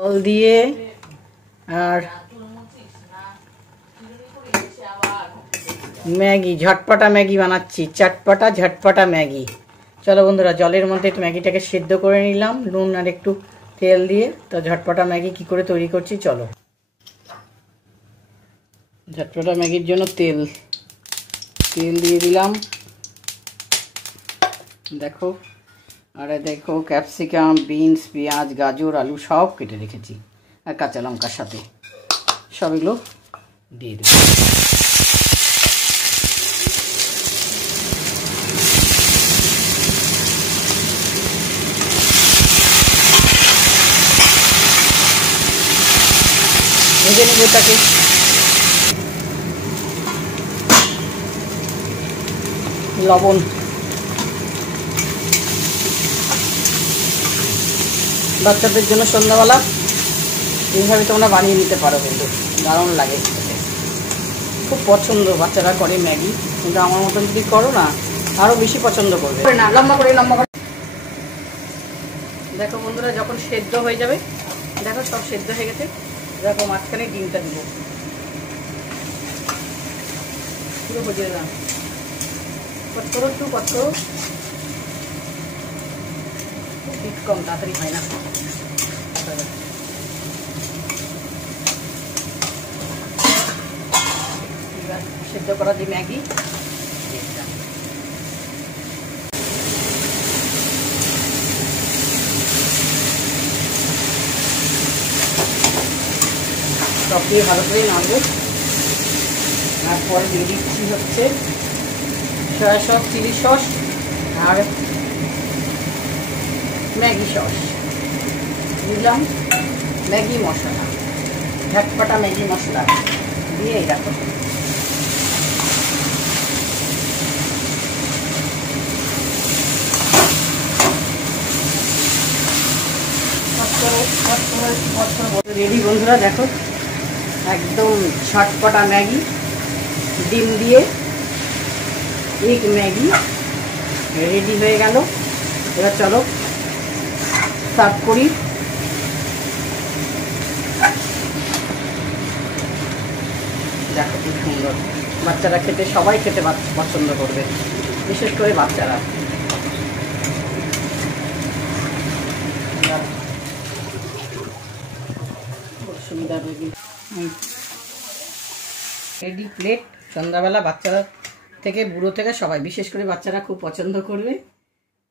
জল দিয়ে আর Maggi, ঝটপটা Maggi বানাচ্ছি, চটপটা ঝটপটা ম্যাগি। চলো বন্ধুরা, জলের মধ্যে একটু ম্যাগিটাকে সেদ্ধ করে নিলাম নুন আর একটু তেল দিয়ে। তো ঝটপটা ম্যাগি কি করে তৈরি করছি চলো। ঝটপটা ম্যাগির জন্য তেল দিয়ে দিলাম, দেখো। আর দেখো ক্যাপসিকাম, বিনস, পেঁয়াজ, গাজর, আলু সব কেটে রেখেছি, আর কাঁচা লঙ্কার সাথে সব এগুলো দিয়ে দেবো। ভেজে নেব এটাকে। লবণ, বাচ্চাদের জন্য সন্ধ্যাবেলা এইভাবে তোমরা বানিয়ে নিতে পারো, কিন্তু দারুণ লাগে খেতে, খুব পছন্দ বাচ্চারা করে ম্যাগি। কিন্তু আমার মতন যদি করো না আরও বেশি পছন্দ করবে না। লম্বা করে দেখো বন্ধুরা, যখন সেদ্ধ হয়ে যাবে, দেখো সব সেদ্ধ হয়ে গেছে, দেখো মাঝখানে ডিমটা দিব, পুরো ভেজে দিলাম। কত হিট কম, তাড়াতাড়ি হয় না। সেদ্ধ করা যে ম্যাগি, সব দিয়ে ভালো করে নাড়বো। তারপরে দিয়ে দিচ্ছি হচ্ছে সয়া সস, চিলি সস আর ম্যাগি সস দিলাম। ম্যাগি মশলা, ঝটপটা ম্যাগি মশলা দিয়ে রাখো। রেডি বন্ধুরা, দেখো একদম ঝটপটা ম্যাগি, ডিম দিয়ে এগ ম্যাগি রেডি হয়ে গেল। এবার চলো সার্ভ করি। দেখো খুব সুন্দর, বাচ্চারা খেতে, সবাই খেতে পছন্দ করবে, বিশেষ করে বাচ্চারা। সুবিধা রেডি প্লেট। সন্ধ্যাবেলা বাচ্চারা থেকে বুড়ো থেকে সবাই, বিশেষ করে বাচ্চারা খুব পছন্দ করবে।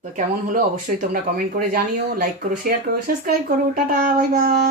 তো কেমন হলো অবশ্যই তোমরা কমেন্ট করে জানিও, লাইক করো, শেয়ার করো, সাবস্ক্রাইব করো। Tata, bye bye.